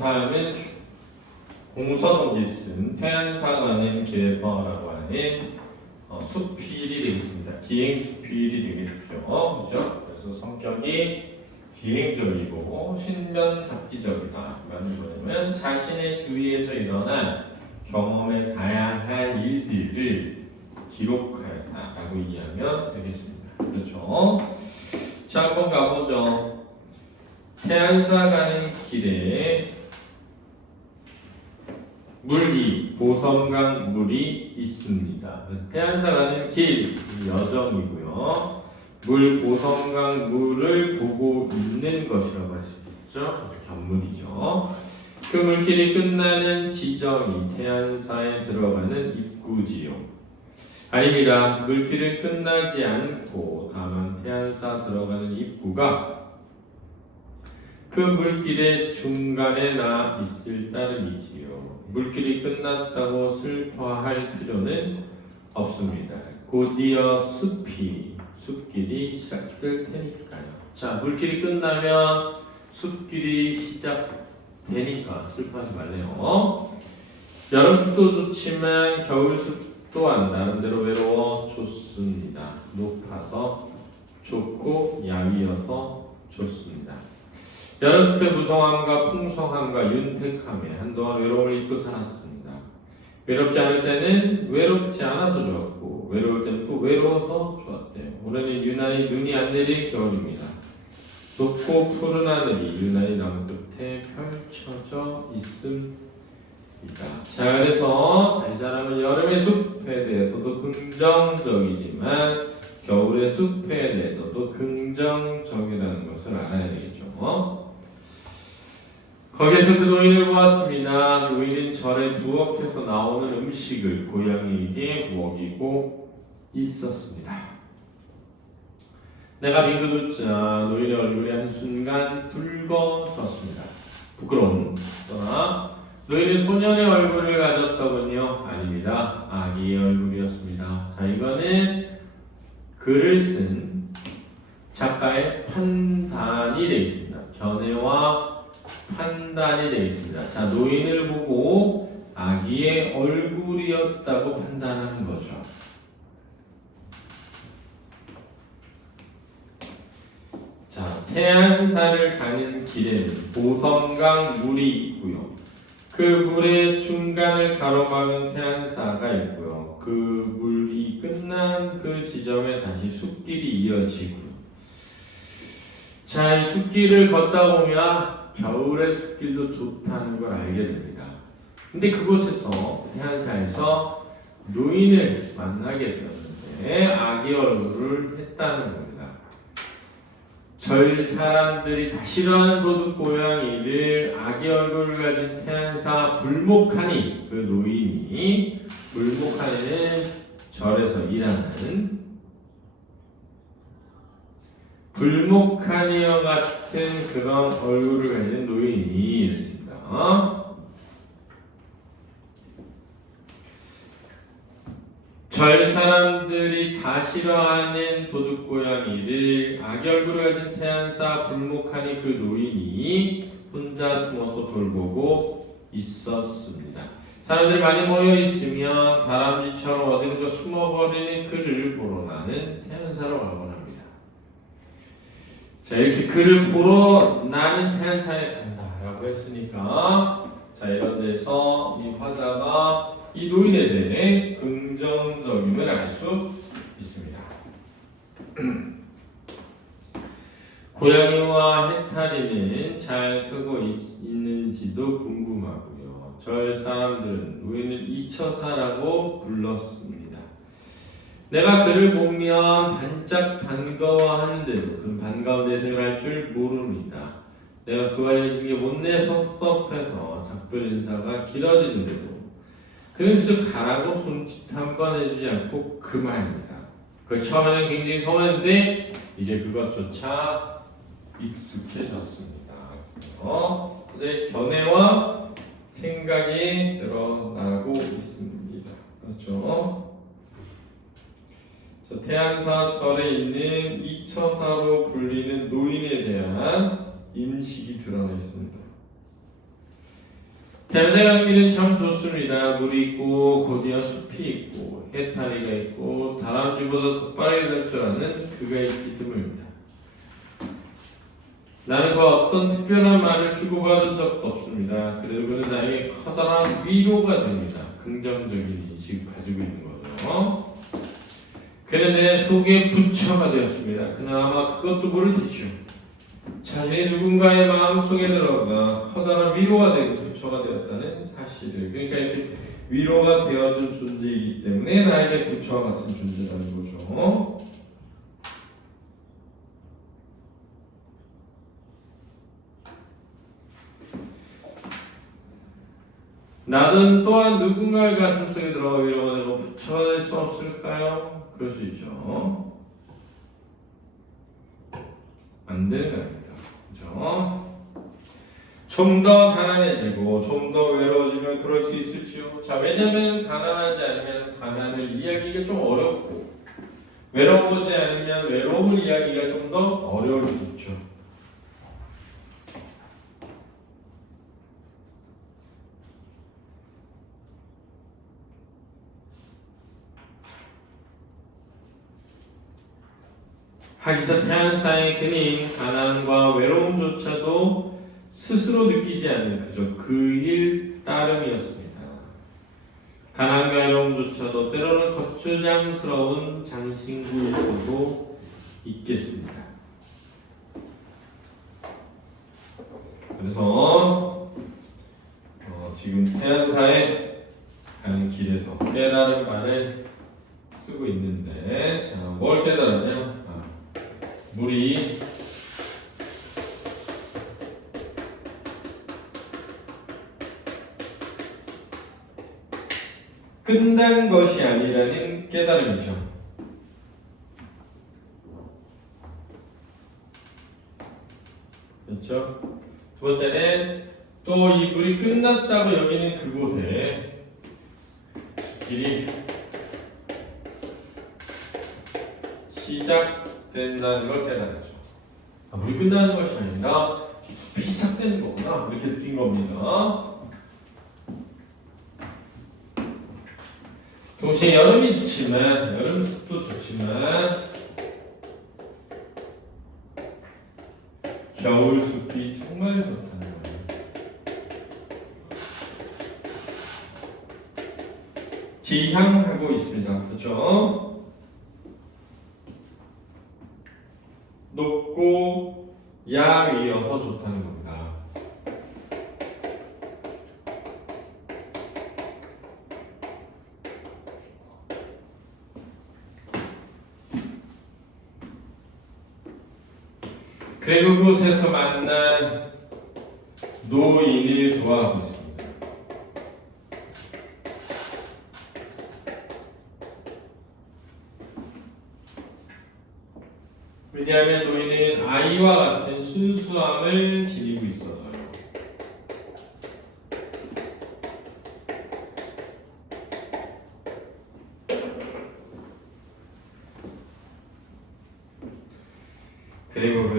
다음은 공서동기 쓴 태안사가는 길에서라고 하는 수필이 되겠습니다. 기행수필이 되겠죠. 그죠? 그래서 성격이 기행적이고 신변잡기적이다. 이거는 자신의 주위에서 일어난 경험의 다양한 일들을 기록하였다라고 이해하면 되겠습니다. 그렇죠? 자, 한번 가보죠. 태안사 가는 길에 물이 보성강 물이 있습니다. 그래서 태안사 가는 길 여정이고요. 물 보성강 물을 보고 있는 것이라고 할 수 있죠. 견물이죠. 그 물길이 끝나는 지점이 태안사에 들어가는 입구지요. 아닙니다. 물길을 끝나지 않고 다만 태안사 들어가는 입구가 그 물길의 중간에 나 있을 따름이지요. 물길이 끝났다고 슬퍼할 필요는 없습니다. 곧이어 숲길이 시작될 테니까요. 자, 물길이 끝나면 숲길이 시작되니까 슬퍼하지 말래요. 여름 숲도 좋지만 겨울 숲 또한 나름대로 외로워 좋습니다. 높아서 좋고 야위어서 좋습니다. 여름숲의 무성함과 풍성함과 윤택함에 한동안 외로움을 잊고 살았습니다. 외롭지 않을 때는 외롭지 않아서 좋았고 외로울 때는 또 외로워서 좋았대요. 올해는 유난히 눈이 안 내릴 겨울입니다. 높고 푸른 하늘이 유난히 나무 끝에 펼쳐져 있습니다. 자, 그래서 이 사람은 여름의 숲에 대해서도 긍정적이지만 겨울의 숲에 대해서도 긍정적이라는 것을 알아야 되겠죠. 거기에서 그 노인을 보았습니다. 노인은 절에 부엌에서 나오는 음식을 고양이에게 먹이고 있었습니다. 내가 빙그도자 노인의 얼굴이 한순간 붉어졌습니다. 부끄러움 떠나 노인은 소년의 얼굴을 가졌더군요. 아닙니다. 아기의 얼굴이었습니다. 자, 이거는 글을 쓴 작가의 판단이 되겠습니다. 견해와 판단이 되겠습니다. 자, 노인을 보고 아기의 얼굴이었다고 판단하는 거죠. 자, 태안사를 가는 길에는 보성강 물이 있고요. 그 물의 중간을 가로막은 태안사가 있고요. 그 물이 끝난 그 지점에 다시 숲길이 이어지고요. 자, 이 숲길을 걷다 보면 겨울의 숲길도 좋다는 걸 알게 됩니다. 근데 그곳에서 태안사에서 노인을 만나게 되었는데 아기 얼굴을 했다는 겁니다. 절 사람들이 다 싫어하는 도둑 고양이를 아기 얼굴을 가진 태안사 불목하니 그 노인이 불목하니는 절에서 일하는 불목하니와 같은 그런 얼굴을 가진 노인이 이랬습니다. 절 사람들이 다 싫어하는 도둑고양이를 아기 얼굴을 가진 태안사 불목하니 그 노인이 혼자 숨어서 돌보고 있었습니다. 사람들이 많이 모여 있으면 다람쥐처럼 어딘가 숨어버리는 그를 보러 나는 태안사로 가곤 합니다. 자, 이렇게 그를 보러 나는 태안사에 간다라고 했으니까 자, 이런 데서 이 화자가 이 노인에 대해 긍정적임을 알 수 있습니다. 고양이와 해탈이는 잘 크고 있는지도 궁금하고요. 절 사람들은 노인을 이처사라고 불렀습니다. 내가 그를 보면 반짝 반가워하는데도 그 반가운 대접을 할 줄 모릅니다. 내가 그와 헤어진 게 못내 섭섭해서 작별 인사가 길어지는데도 그는 그저 가라고 손짓 한번 해주지 않고 그만입니다. 그 처음에는 굉장히 서운했는데 이제 그것조차 익숙해졌습니다. 이제 견해와 생각이 드러나고 있습니다. 그렇죠? 자, 태안사 절에 있는 이처사로 불리는 노인에 대한 인식이 드러나 있습니다. 템새 가는 길은 참 좋습니다. 물이 있고 곧이어 숲이 있고 해탈이가 있고 다람쥐보다 더 빠르게 갈 줄 아는 그가 있기 때문입니다. 나는 그 어떤 특별한 말을 주고받은 적도 없습니다. 그래도 그는 나에게 커다란 위로가 됩니다. 긍정적인 인식을 가지고 있는 거죠. 그는 내 속에 부처가 되었습니다. 그는 아마 그것도 모를 테죠. 자신이 누군가의 마음속에 들어가 커다란 위로가 되고 부처가 되었다는 사실을, 그러니까 이렇게 위로가 되어준 존재이기 때문에 나에게 부처와 같은 존재라는 거죠. 나는 또한 누군가의 가슴속에 들어가 위로가 되고 부처가 될 수 없을까요? 그럴 수 있죠. 안 되는 겁니다. 그렇죠? 좀 더 가난해지고 좀 더 외로워지면 그럴 수 있을지요. 자, 왜냐면 가난하지 않으면 가난을 이야기가 좀 어렵고 외로워지 않으면 외로움을 이야기가 좀 더 어려울 수 있죠. 하기사 태안사의 그는 가난과 외로움조차도 스스로 느끼지 않는 그저 그 일 따름이었습니다. 가난과 외로움조차도 때로는 거추장스러운 장신구에서도 있겠습니다. 그래서 지금 태안사에 가는 길에서 깨달은 말을 쓰고 있는데, 자, 뭘 깨달았냐? 물이 끝난 것이 아니라는 깨달음이죠. 그렇죠? 두 번째는 또 이 물이 끝났다고 여기는 그곳에 숲길이 시작된다는 걸 깨달았죠. 물이 끝나는 것이 아니라 숲이 시작되는 거구나, 이렇게 느낀 겁니다. 동시에 여름이 좋지만, 여름 숲도 좋지만 겨울 숲이 정말 좋다는 거예요. 지향하고 있습니다. 그렇죠? 높고 야위여서 좋다는 겁니다. 그리고 그곳에서 만난 노인을 좋아하고 있습니다. 왜냐하면 노인은 아이와 같은 순수함을 지니고 있어서요. 그리고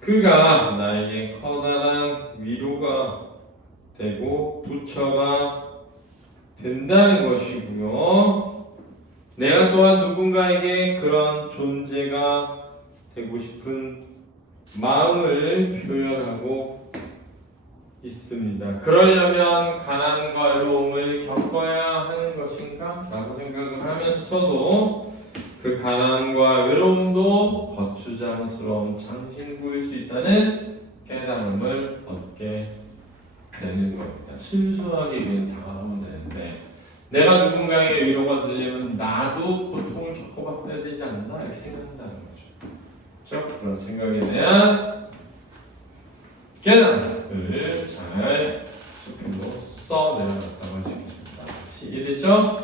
그가 나에게 커다란 위로가 되고 부처가 된다는 것이고요. 내가 또한 누군가에게 그런 존재가 되고 싶은 마음을 표현하고 있습니다. 그러려면 가난과 외로움을 겪어야 하는 것인가? 라고 생각을 하면서도 그 가난과 외로움도 거추장스러운 장신구일 수 있다는 깨달음을 얻게 되는 겁니다. 순수하게 그냥 다가서면 되는데, 내가 누군가에게 위로가 되려면 나도 고통을 겪어봤어야 되지 않나? 이렇게 생각한다는 거죠. 그렇죠? 그런 생각에 대한 깨달음을 잘 수필로 써내려갔다고 할 수 있습니다. 이해됐죠?